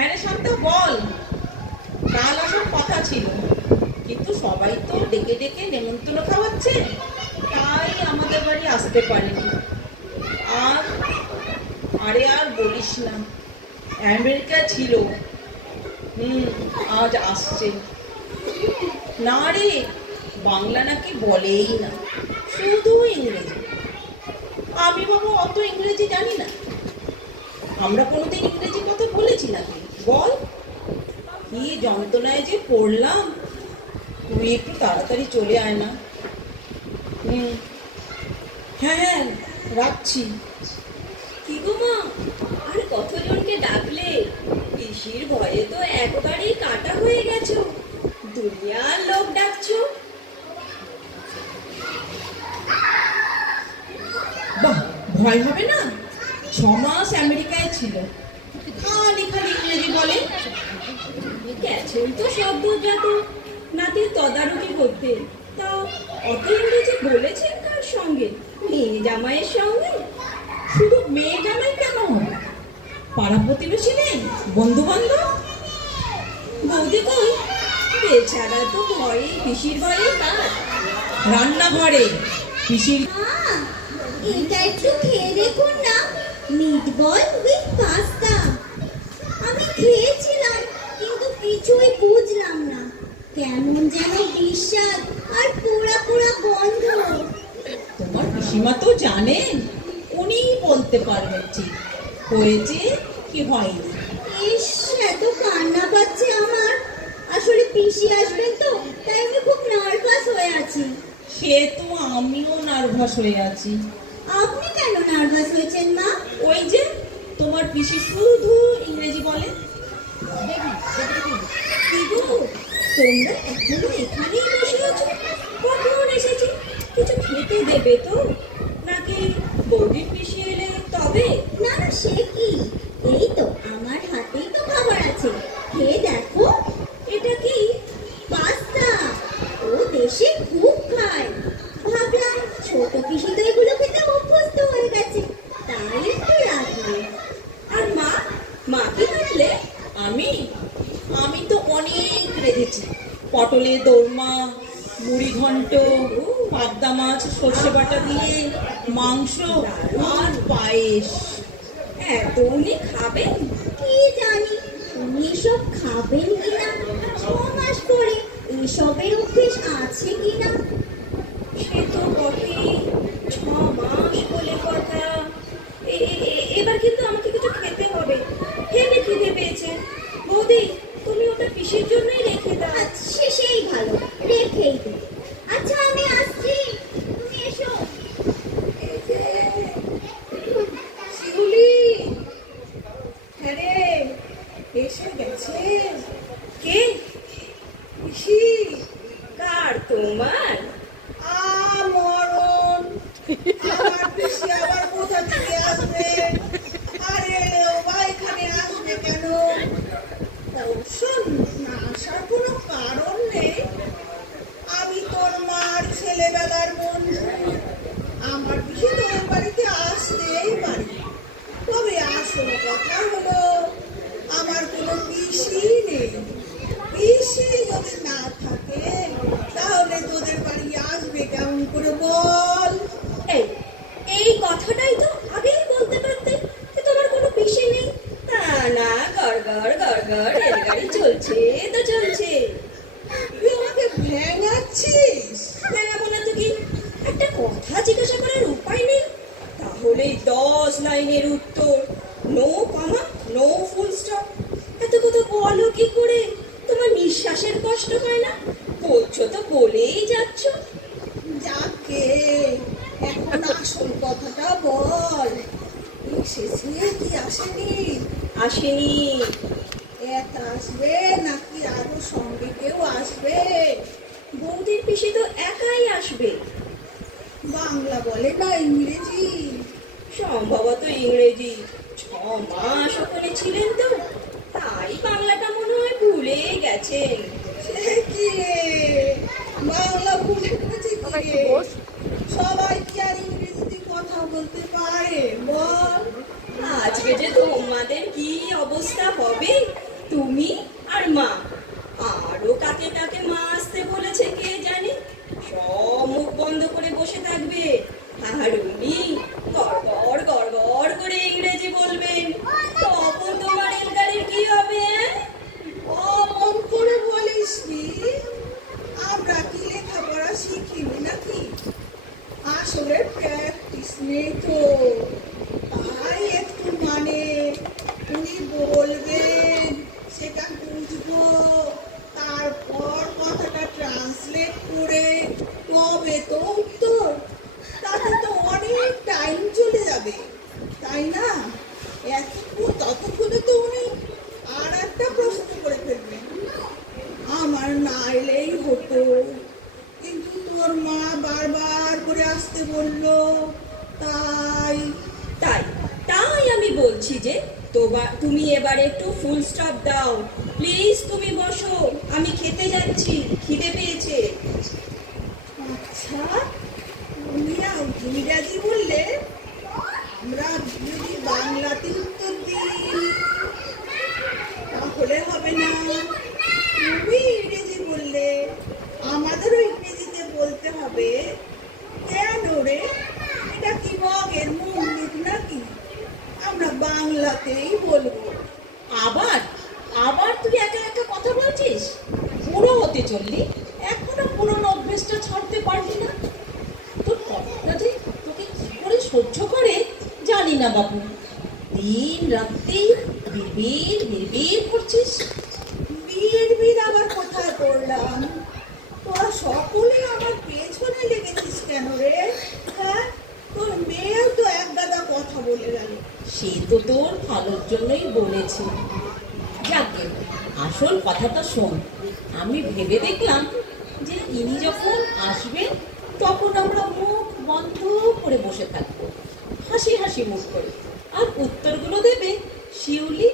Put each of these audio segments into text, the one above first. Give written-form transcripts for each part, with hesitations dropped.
হ্যাঁ রে শান্তা বল। কাল আসার কথা ছিল, কিন্তু সবাই তো ডেকে ডেকে নেমন্তন্ন খাওয়াচ্ছে, তাই আমাদের বাড়ি আসতে পারেনি। আর আরে আর বলিস না, আমেরিকা ছিল, আজ আসছে। না রে, বাংলা নাকি বলেই না, শুধু ইংরেজি। আমি বাবা অত ইংরেজি জানি না। আমরা কোনোদিন ইংরেজি কথা বলেছি নাকি বল? কি যন্ত্রণায় যে পড়লাম। তুই একটু তাড়াতাড়ি চলে আয় না। হ্যাঁ হ্যাঁ, রাখছি। কি গো মা, আর কতজনকে ডাকলে? পিসির ভয়ে তো একবারেই কাটা হয়ে গেছো, দুনিয়ার লোক ডাকছো। বাহ, ভয় হবে না? 6 মাস আমেরিকায় ছিল, খালি খালি ইংরেজি বলে। গেছেন তো সদ্যজাত নাতির তদারকি করতে, তাও অত ইংরেজি বলেছেন কার সঙ্গে? মেয়ে জামাইয়ের সঙ্গে? শুধু মেয়ে জামাই কেন, পাড়া প্রতিবেশী নেই, বন্ধু বান্ধব? বৌদি কই? এছাড়া তো ঘরে পিসির ঘরে কাজ। রান্নাঘরে পিসির। এটা একটু খেয়ে দেখুন না, মিটবল উইথ পাস্তা। আমি খেয়েছিলাম কিন্তু কিছুই বুঝলাম না, কেমন যেন বিস্বাদ আর পোড়া পোড়া গন্ধ। তোমার পিসিমা তো জানেন, উনিই বলতে পারবেন ঠিক হয়েছে কি হয়নি। ইস, এত কান্না পাচ্ছে আমার। আসলে পিসি আসবেন তো, তাই আমি খুব নার্ভাস হয়ে আছি। সে তো আমিও নার্ভাস হয়ে আছি। আপনি কেন নার্ভাস হয়েছেন মা? ওই যে তোমার পিসি শুধু ইংরেজি বলে। কি গো, তোমরা এখনো এখানেই বসে আছো? কখন এসেছি? কিছু খেতে দেবে তো? নাকি বৌদির পিসি এলে তবে? না না, সে কি, এই তো আমার হাতেই তো খাবার আছে, খেয়ে দেখো। এটা কি? পাস্তা। ও দেশে খুব খায়, ভাবলাম ছোট পিসি তো এগুলো খেতে অভ্যস্ত হয়ে গেছে, তাই একটু রাখবে। আর মা, মা কি রাখলে? আমি আমি তো অনেক রেখেছি। পটলের দোরমা, মুড়ি ঘন্ট, পাবদা মাছ সর্ষে বাটা দিয়ে, মাংস আর পায়েস। এত উনি খাবেন? কি জানি উনি এসব খাবেন কিনা, 6 মাস পরে এসবের অভ্যেস আছে কিনা। সে তো বটেই, 6 মাস বলে কথা। এবার কিন্তু আমাকে কিছু খেতে হবে, হেলে খিদে পেয়েছে। বৌদি, তুমি ওটা পিসির জন্যই রেখে দাও। আচ্ছা, সেই ভালো, রেখেই দে। আচ্ছা আমি আসছি, তুমি এসো। এই যে, শিউলি, হ্যাঁ রে, এসে গেছে। কে? পিসি? কার, তোমার? মরণ, আমার পিসি আবার কোথা থেকে আসবে? আরে ও এখানে আসবে কেন? শোন, না আসার কোনো কারণ নেই। আমি তোর মার ছেলেবেলার বন্ধু, আমার পিসি তোর বাড়িতে আসতেই পারি। তবে আসল কথা হলো, আমার কোনো পিসি নেই। পিসি যদি না থাকে তাহলে তোদের বাড়ি আসবে কেমন করে বল? এই কথাটাই তো আগেই বলতে পারতে যে তোমার কোনো পিসি নেই। তা না, গড়গড় গড়গড় রেলগাড়ি চলছে তো চলছে। তুই আমাকে ভেঙাচ্ছিস? দেখাবো না তো কি, একটা কথা জিজ্ঞাসা করার উপায় নেই? তাহলেই 10 লাইনের উত্তর, নো কমা, নো ফুল স্টপ। এত কথা বলো কি করে? তোমার নিঃশ্বাসের কষ্ট হয় না? বলছো তো বলেই যাচ্ছ। যাকে এখন আসল কথাটা বল, এসেছে কি আসেনি? আসেনি। এক আসবে নাকি আরো সঙ্গে কেউ আসবে? বৌদির পিসি তো একাই আসবে। বাংলা বলে না ইংরেজি? সম্ভবত ইংরেজি। 6 মাস ওখানে ছিলেন তো, তাই বাংলাটা মনে হয় ভুলে গেছেন। সে কি রে, বাংলা ভুলে গেছে কি রে? সবাই কি আর ইংরেজিতে কথা বলতে পারে বল? আজকে যে তোমাদের কি অবস্থা হবে তুমি এবারে একটু ফুল স্টপ দাও প্লিজ। তুমি বসো, আমি খেতে যাচ্ছি, খিদে পেয়েছে। আচ্ছা, তুমি ইংরাজি বললে, আমরা যদি বাংলাতে উত্তর দিই তাহলে হবে না। তুমি ইংরেজি বললে, আমাদেরও ইংরেজিতে বলতে হবে। কেন রে, এটা কি মগের মুল্লুক নাকি? আমরা বাংলাতেই বলবো। আবার আবার তুই একা একা কথা বলছিস? বুড়ো হতে চললি, এখনো পুরনো অভ্যেসটা ছাড়তে পারলি না। তোর কথাটা যে তোকে কি করে সহ্য করে জানি না বাবু। দিন রাত্রি বিড়বিড় বিড়বিড় করছিস। বিড়বিড় আবার কোথায় করলাম? তোরা সকলে আমার পেছনে লেগেছিস কেন রে? হ্যাঁ, তোর মেয়েও তো এক গাদা কথা বলে গেল। সে তো তোর ভালোর জন্যই বলেছে। যাকে আসল কথাটা শোন, আমি ভেবে দেখলাম যে ইনি যখন আসবেন তখন আমরা মুখ বন্ধ করে বসে থাকবো, হাসি হাসি মুখ করে, আর উত্তরগুলো দেবে শিউলি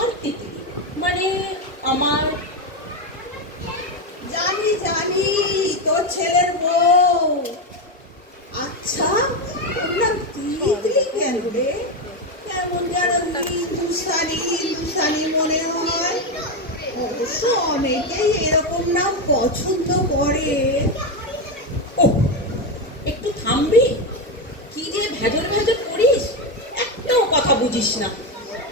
আর তিতলি, মানে আমার। জানি জানি, তোর ছেলের বউ। আচ্ছা, ওর নাম তিতলি কেন রে? কেমন যেন হিন্দুস্তানি হিন্দুস্তানি মনে হয়। অবশ্য অনেকেই এরকম নাম পছন্দ করে। ও, একটু থামবি? কি যে ভেজর ভেজর করিস, একটাও কথা বুঝিস না।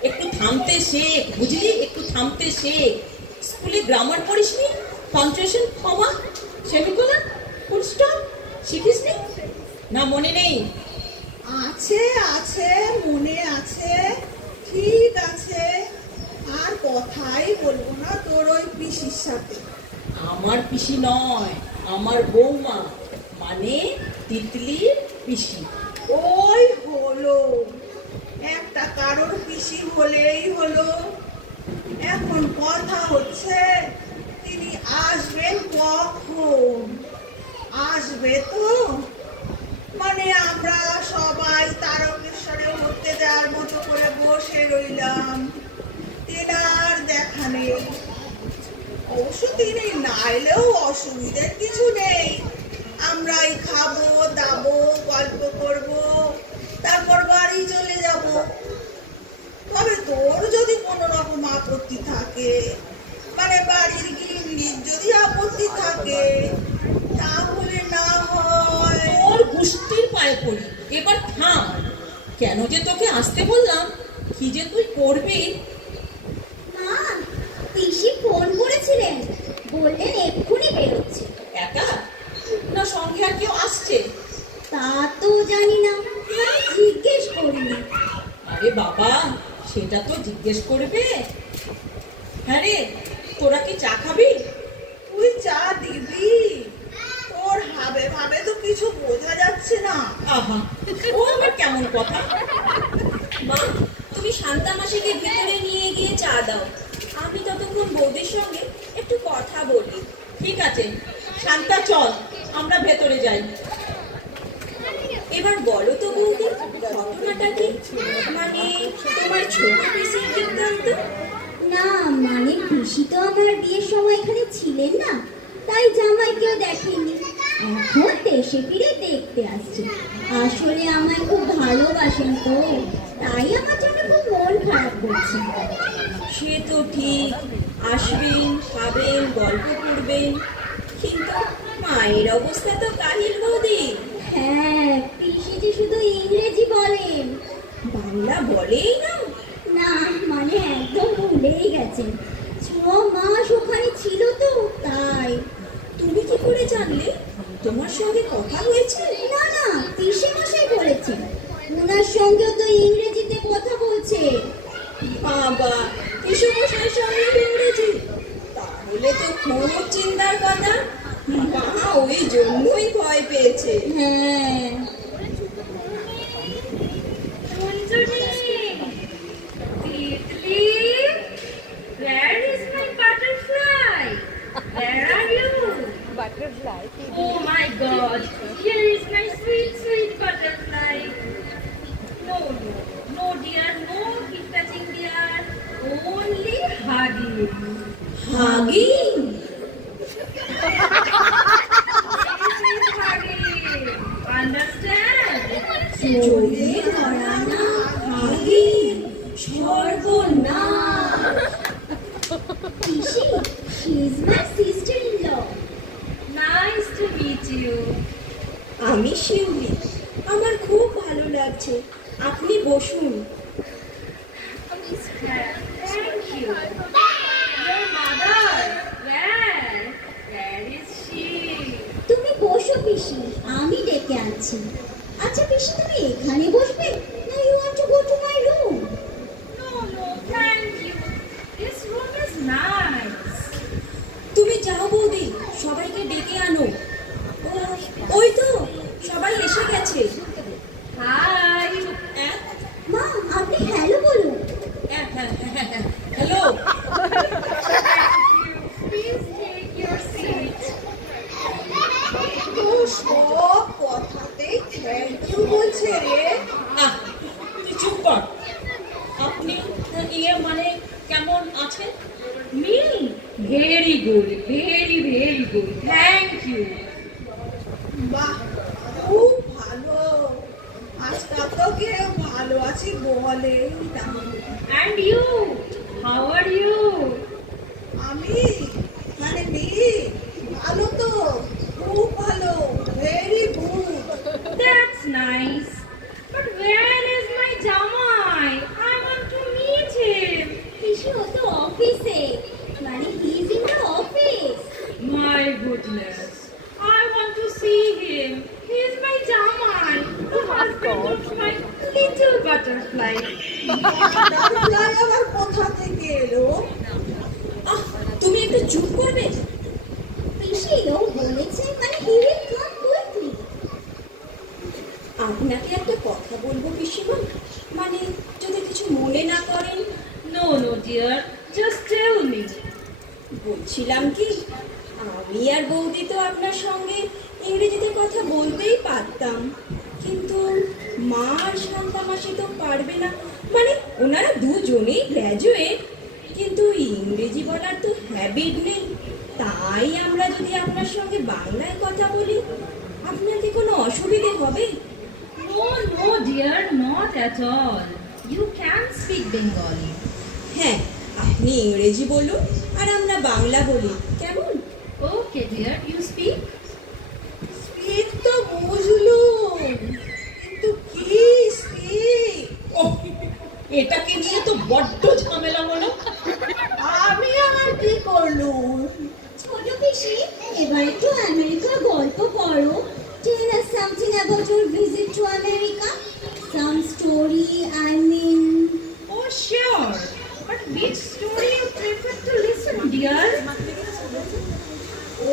একটু থামতে শেখ, বুঝলি? একটু থামতে শেখ। স্কুলে গ্রামার পড়িসনি? পাঞ্চুয়েশন, কমা, সেমিকোলন, ফুল স্টপ শিখিসনি? না মনে নেই? আছে আছে, মনে আছে, ঠিক আছে। আর কথাই বলবো না তোর ওই পিসির সাথে। আমার পিসি নয়, আমার বৌমা, মানে তিতলির পিসি। ওই হলো, একটা কারোর পিসি হলেই হলো। এখন কথা হচ্ছে তিনি আসবেন কখন? আসবে তো? মানে আমরা সবাই তারকেশ্বরে ঘুরতে যাওয়ার মতো করে বসে রইলাম, তেনার দেখা নেই। অবশ্য তিনি না এলেও অসুবিধার কিছু নেই। আমরাই খাবো দাবো, গল্প করবো, তারপর বাড়ি চলে যাব। তবে তোর যদি কোনো রকম আপত্তি থাকে, মানে বাড়ির গিন্নির যদি আপত্তি থাকে, তাহলে না হয়। ওর গুষ্টির পায়ে পড়ি, এবার থাম। কেন যে তোকে আসতে বললাম, কি যে তুই করবি। মা, পিসি ফোন করেছিলেন, বললেন এক্ষুনি বেরোচ্ছে। একা না সঙ্গে আর কেউ আসছে? তা তো জানি না, আমি জিজ্ঞেস করিনি। আরে বাবা, সেটা তো জিজ্ঞেস করবে। হ্যাঁ রে, তোরা কি চা খাবি? তুই চা দিবি? তোর ভাবে ভাবে তো কিছু বোঝা যাচ্ছে না। আহা, ও আবার কেমন কথা? মা, তুমি শান্তা মাসিকে ভিতরে নিয়ে গিয়ে চা দাও, আমি ততক্ষণ বৌদির সঙ্গে একটু কথা বলি। ঠিক আছে শান্তা, চল আমরা ভেতরে যাই। এবার বলো তো বৌদি, ঘটনাটা কি? মানে তোমার ছোট পিসির বৃত্তান্ত। না মানে পিসি তো আমার বিয়ের সময় এখানে ছিলেন না, তাই জামাইকেও দেখেনি। এখন দেশে ফিরে দেখতে আসছে। আসলে আমায় খুব ভালোবাসেন তো, তাই আমার জন্য খুব মন খারাপ করছে। সে তো ঠিক, আসবেন, খাবেন, গল্প করবেন, কিন্তু মায়ের অবস্থা তো কাহিল বৌদি। হ্যাঁ, পিসি যে শুধু ইংরেজি বলেন, বাংলা বলেই না। না মানে একদম ভুলেই গেছেন। 6 মাস ওখানে ছিল তো তাই। তুমি কি করে জানলে? তোমার সঙ্গে কথা হয়েছে? না না, পিসি মশাই বলেছেন, ওনার সঙ্গেও তো ইংরেজিতে কথা বলছে। বাবা, কিশোরমশাইয়ের সঙ্গে ইংরেজি? তাহলে তো খুব চিন্তার কথা। মা ওই জন্যই ভয় পেয়েছে। হ্যাঁ। Where is my butterfly? Where are you? Butterfly. Oh my God! Here is my sweet, sweet butterfly. No, no, no, dear, no keep touching, dear. Hugging. Hugging? Hugging. Understand? চোখে ধরা না হাগিং, সর্বনাশ। পিসি, she is my sister-in-law. Nice to meet you. আমি শিউলি, আমার খুব ভালো লাগছে। আপনি বসুন। Thank you. Your mother. Where is she? তুমি বসো পিসি, আমি ডেকে আনছি। আচ্ছা পিসি, তুমি এখানে বসবে না you want to go to my room? No, thank you. This room is nice. তুমি যাও বৌদি, সবাইকে ডেকে আনো। ওই তো সবাই এসে গেছে। Hi. মা, আপনি হ্যালো বলুন। Hello. Please take your seat. তো সব কথাতেই থ্যাংক ইউ বলছে রে। তুই চুপ কর। আপনি ইয়ে মানে কেমন আছেন? Me? Very good. Very good. Thank you. বাহ, খুব ভালো। আজকাল তো কেউ ভালো আছি বলে না। And you? How are you? আমি মানে ভালো তো, খুব ভালো, very good. That's nice. But where is my Jamai? I want to meet him. পিসি, ও তো অফিসে, মানে he is in the office. My goodness. I want to see him. He is my Jamai. The husband of my little butterfly. Butterfly আবার কোথা থেকে এলো? তুমি একটু চুপ করবে? পিসি, ও বলেছে মানে he will come quickly. আপনাকে একটা কথা বলবো পিসিমা, মানে যদি কিছু মনে না করেন। No, dear. Just tell me. বলছিলাম কি, আমি আর বৌদি তো আপনার সঙ্গে ইংরেজিতে কথা বলতেই পারতাম, কিন্তু মা আর শান্তা মাসি তো পারবে না। মানে ওনারা দুজনেই গ্র্যাজুয়েট, কিন্তু ইংরেজি বলার তো হ্যাবিট নেই। তাই আমরা যদি আপনার সঙ্গে বাংলায় কথা বলি, আপনার কি কোনো অসুবিধে হবে? No, dear. Not at all. You can speak Bengali. হ্যাঁ, আপনি ইংরেজি বলুন আর আমরা বাংলা বলি, কেমন? Okay, dear. You speak? Speak তো বুঝলুম, কিন্তু কি স্পিক? এটাকে নিয়ে তো বড্ড ঝামেলা হলো। আমি আবার কি করলুম? ছোট পিসি, এবার একটু আমেরিকার গল্প পড়ো। Tell us something about your visit to America. Some story, I mean. Oh, sure. But which story you prefer to listen, dear? ও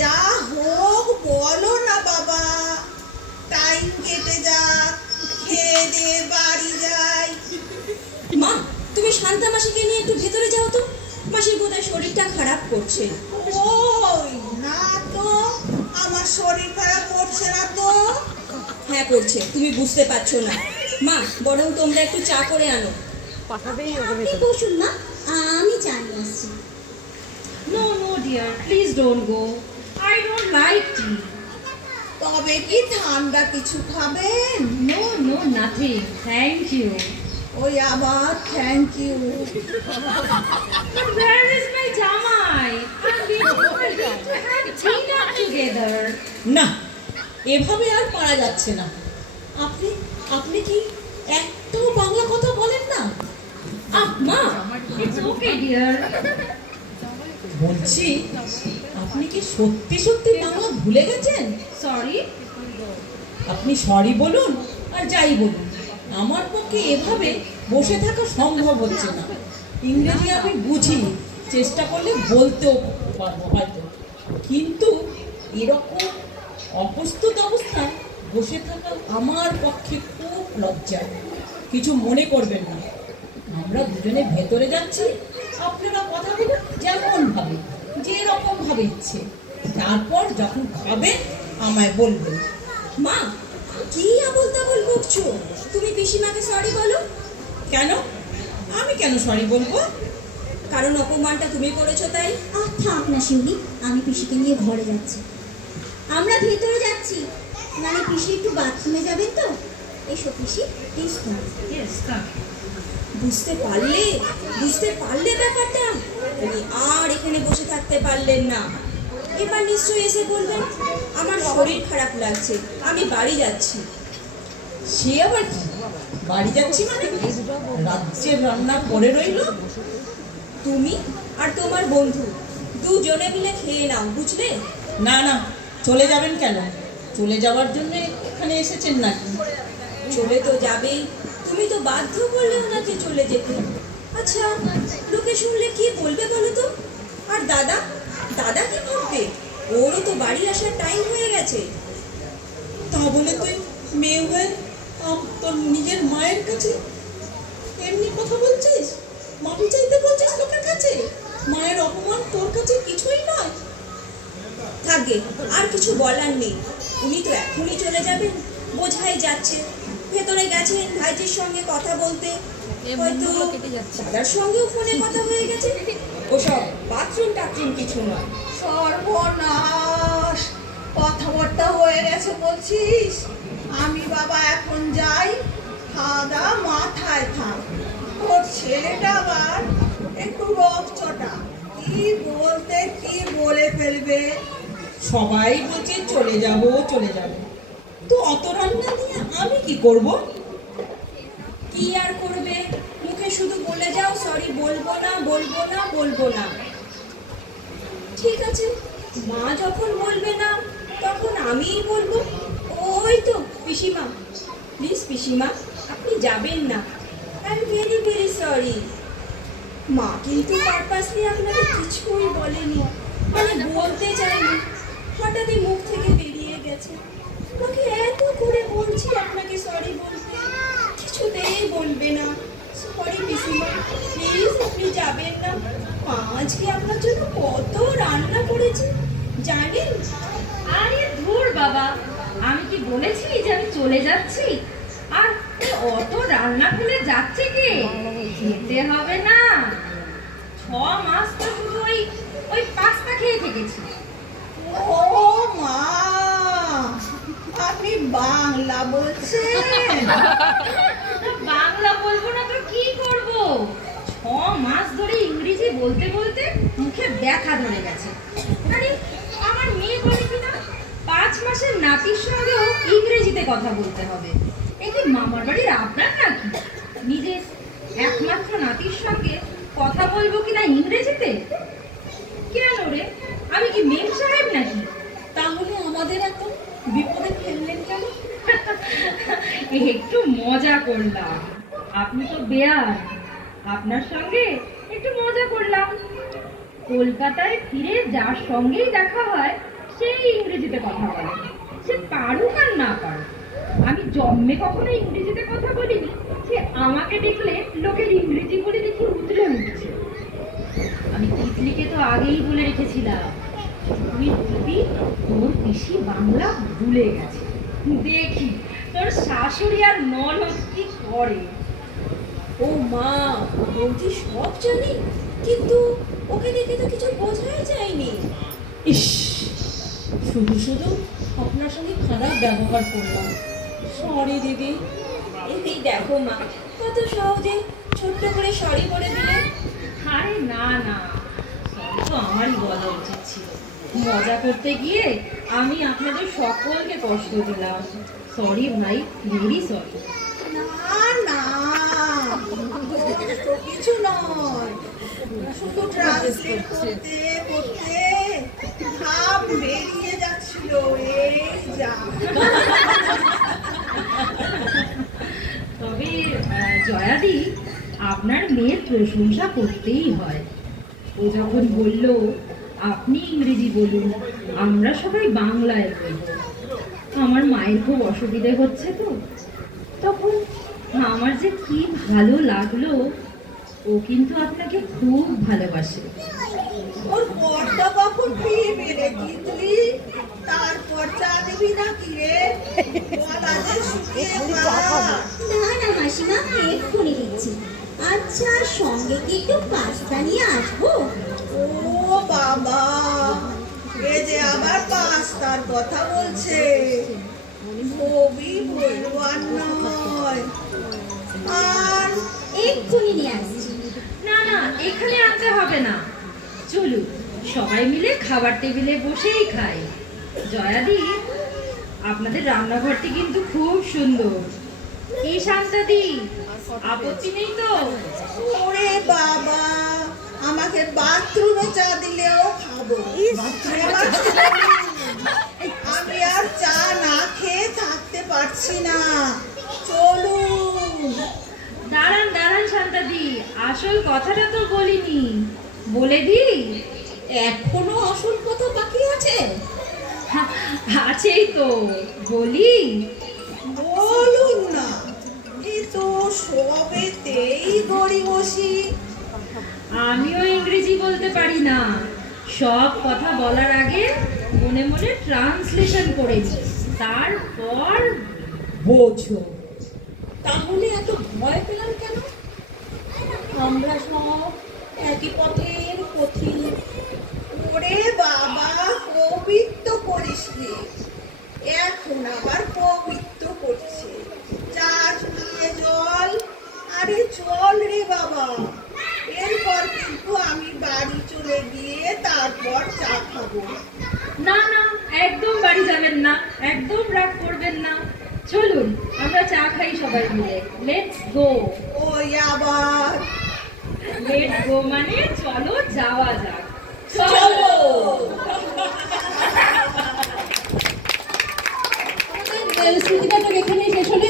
যা হোক বলো না বাবা, টাইম কেটে যাক, খেয়ে দিয়ে বাড়ি যাই। মা, তুমি শান্তা মাসিকে নিয়ে একটু ভেতরে যাও তো, মাসির বোধহয় শরীরটা খারাপ করছে। ওই না তো, আমার শরীর খারাপ করছে না তো। হ্যাঁ করছে, তুমি বুঝতে পারছো না। মা, বরং তোমরা একটু চা করে আনো। আপনি বসুন মা, আমি জানিয়ে আসছি। No, dear. Please don't go. I don't like tea. তবে কি ঠান্ডা কিছু খাবেন? No, nothing. Thank you. ওই আবার thank you. But where is my Jamai? I'm waiting for him to have dinner together. না, এভাবে আর পারা যাচ্ছে না। আপনি আপনি কি একটাও বাংলা কথা বলেন না? মা, It's okay, dear. বলছি, আপনি কি সত্যি সত্যি বাংলা ভুলে গেছেন? Sorry? আপনি সরি বলুন আর যাই বলুন, আমার পক্ষে এভাবে বসে থাকা সম্ভব হচ্ছে না। ইংরেজি আমি বুঝি, চেষ্টা করলে বলতেও পারবো হয়তো, কিন্তু এরকম অপ্রস্তুত অবস্থায় বসে থাকা আমার পক্ষে খুব লজ্জা। কিছু মনে করবেন না, আমরা দুজনে ভেতরে যাচ্ছি, আপনারা কথা বলুন যেমন ভাবে, যেরকম ভাবে ইচ্ছে। তারপর যখন খাবেন আমায় বলবেন। মা, কি আবল তাবল বকছো? তুমি পিসিমাকে সরি বলো। কেন? আমি আমি কেন সরি বলবো? কারণ অপমানটা তুমি করেছো তাই। থাক না শিউলি, আমি পিসিকে নিয়ে ঘরে যাচ্ছি। আমরা ভেতরে যাচ্ছি, মানে পিসি একটু বাথরুমে যাবেন তো। এসো পিসি, প্লিজ। Yes, come. বুঝতে পারলে ব্যাপারটা? তুমি আর এখানে বসে থাকতে পারলেন না। এবার নিশ্চয়ই এসে বলবেন আমার শরীর খারাপ লাগছে, আমি বাড়ি যাচ্ছি। সে আবার কি? বাড়ি যাচ্ছি মানে? রাজ্যের রান্না করে রইল। তুমি আর তোমার বন্ধু দুজনে মিলে খেয়ে নাও, বুঝলে? না না, চলে যাবেন কেন? চলে যাওয়ার জন্য এখানে এসেছেন নাকি? চলে তো যাবেই, তুমি তো বাধ্য করলে ওনাকে চলে যেতে। আচ্ছা, লোকে শুনলে কি বলবে বলো তো? আর দাদা কি ভাববে? ওরও তো বাড়ি আসার টাইম হয়ে গেছে। তা বলে তুই মেয়ে হয়ে তোর নিজের মায়ের কাছে এমনি কথা বলছিস? মাফি চাইতে বলছিস লোকের কাছে? মায়ের অপমান তোর কাছে কিছুই নয়। থাকবে, আর কিছু বলার নেই। উনি তো এখনই চলে যাবেন, বোঝাই যাচ্ছে। ভেতরে গেছেন ভাইজির সঙ্গে কথা বলতে, হয়তো দাদার সঙ্গেও ফোনে কথা হয়ে গেছে। ওসব বাথরুম কিছু নয়। সর্বনাশ, কথাবার্তা হয়ে গেছে বলছিস? আমি বাবা এখন যাই, খাওয়া দাওয়া মাথায় থাক। ওর ছেলেটা আবার একটু রকচটা, কি বলতে কি বলে ফেলবে। সবাই বলছে চলে যাব। তো অত রান্না নিয়ে আমি কি করব? কি আর করবে, মুখে শুধু বলে যাও সরি, বলবো না। ঠিক আছে, মা যখন বলবে না তখন আমিই বলবো। ওই তো পিসিমা, প্লিজ পিসিমা, আপনি যাবেন না। I am very very sorry. মা কিন্তু পারপাসলি আপনাকে কিছুই বলেনি, মানে বলতে চাইনি, হঠাৎই মুখ থেকে বেরিয়ে গেছে। আমাকে এত করে বলছি আপনাকে সরি বলতে, কিছুতেই বলবে না। সরি পিসিমা, প্লিজ আপনি যাবেন না। আজকে আপনার জন্য কত রান্না করেছি জানেন? আরে ধুর বাবা, আমি কি বলেছি যে আমি চলে যাচ্ছি? আর অত রান্না ফেলে যাচ্ছে কে? খেতে হবে না। 6 মাস তো শুধু ওই পাস্তা খেয়ে থেকেছি। ও মা, আপনি বাংলা বলছেন? বাংলা বলবো না তো কি করব? 6 মাস ধরে ইংরেজি বলতে বলতে মুখে ব্যথা ধরে গেছে। আরে আমার মেয়ে বলে কিনা 5 মাসের নাতির সঙ্গেও ইংরেজিতে কথা বলতে হবে। এই কি মামার বাড়ির আপনার নাকি? নিজের একমাত্র নাতির সঙ্গে কথা বলবো কিনা ইংরেজিতে? কেন রে, আমি কি মেম সাহেব নাকি? তাহলে আমাদের এত বিপদে ফেললেন কেন? একটু মজা করলাম। আপনি তো বেয়ার, আপনার সঙ্গে একটু মজা করলাম। কলকাতায় ফিরে যার সঙ্গেই দেখা হয় সেই ইংরেজিতে কথা বলে, সে পারুক আর না পারুক। আমি জন্মে কখনো ইংরেজিতে কথা বলিনি যে আমাকে দেখলে লোকের ইংরেজি বলে দেখি উতলে উঠছে। আমি তিতলিকে তো আগেই বলে রেখেছিলাম, তুই বলবি তোর পিসি বাংলা ভুলে গেছে। দেখি তোর শাশুড়ি আর ননদ কি করে। ও মা, বৌদি সব জানি, কিন্তু ওকে দেখে তো কিছু বোঝাই যায়নি। ইস, শুধু আপনার সঙ্গে খারাপ ব্যবহার করলাম। সরি দিদি। এই দেখো মা, কত সহজে ছোট্ট করে সরি বলে দিলে। আরে না না, সরি তো আমারই বলা উচিত ছিল। মজা করতে গিয়ে আমি আপনাদের সকলকে কষ্ট দিলাম। সরি ভাই, ভেরি সরি। না না, তো কিছু নয়, শুধু ট্রান্সলেট করতে করতে ভাব বেরিয়ে যাচ্ছিল। এই যা। তবে জয়াদি, আপনার মেয়ের প্রশংসা করতেই হয়। ও যখন বলল আপনি ইংরেজি বলুন, আমরা সবাই বাংলায় বলবো, আমার মায়ের খুব অসুবিধে হচ্ছে তো, তখন আমার যে কি ভালো লাগলো। ও কিন্তু আপনাকে খুব ভালোবাসে। ওর পরটা কখন ফিরবে রে তিতলি? তারপর চা দিবি নাকি রে? গলা যে শুকিয়ে গেল। না না মাসিমা, এক্ষুনি দিচ্ছি। আচ্ছা, সঙ্গে কি একটু পাস্তা নিয়ে আসবো? ও বাবা, এ যে আবার পাস্তার কথা বলছে, খুবই ভুলবান নয়। আর এক্ষুনি নিয়ে আসছি। না না, এখানে আনতে হবে না, চলুন সবাই মিলে খাবার টেবিলে বসেই খাই। জয়াদি, আপনাদের রান্নাঘরটি কিন্তু খুব সুন্দর। কি শান্তাদি, আপত্তি নেই তো? ওরে বাবা, আমাকে বাথরুমে চা দিলেও খাবো। আমি আর চা না খেয়ে থাকতে পারছি না, চলুন। দাঁড়ান দাঁড়ান শান্তাদি, আসল কথাটা তো বলিনি, বলে দিই। এখনো আসল কথা বাকি আছে? আছেই তো, বলি। বলুন না, এই তো সবেতেই গড়ি বসি। আমিও ইংরেজি বলতে পারি না, সব কথা বলার আগে মনে মনে ট্রান্সলেশন করে নিই, তারপর বোঝো। তাহলে এত ভয় পেলাম কেন? আমরা সব একই পথের পথিক। ওরে বাবা, পবিত্র করিস নি, এখন আবার পবিত্র করছে। চা চুলিয়ে জল। আরে চল রে বাবা, এরপর কিন্তু আমি বাড়ি চলে গিয়ে তারপর চা খাবো। না না, একদম বাড়ি যাবেন না, একদম রাগ করবেন না, চলুন আমরা চা খাই সবাই মিলে। Let's go. ওই আবার লেটস গো মানে চলো যাওয়া যাক। চলো। স্মৃতি নাটক এখানেই শেষ হলো।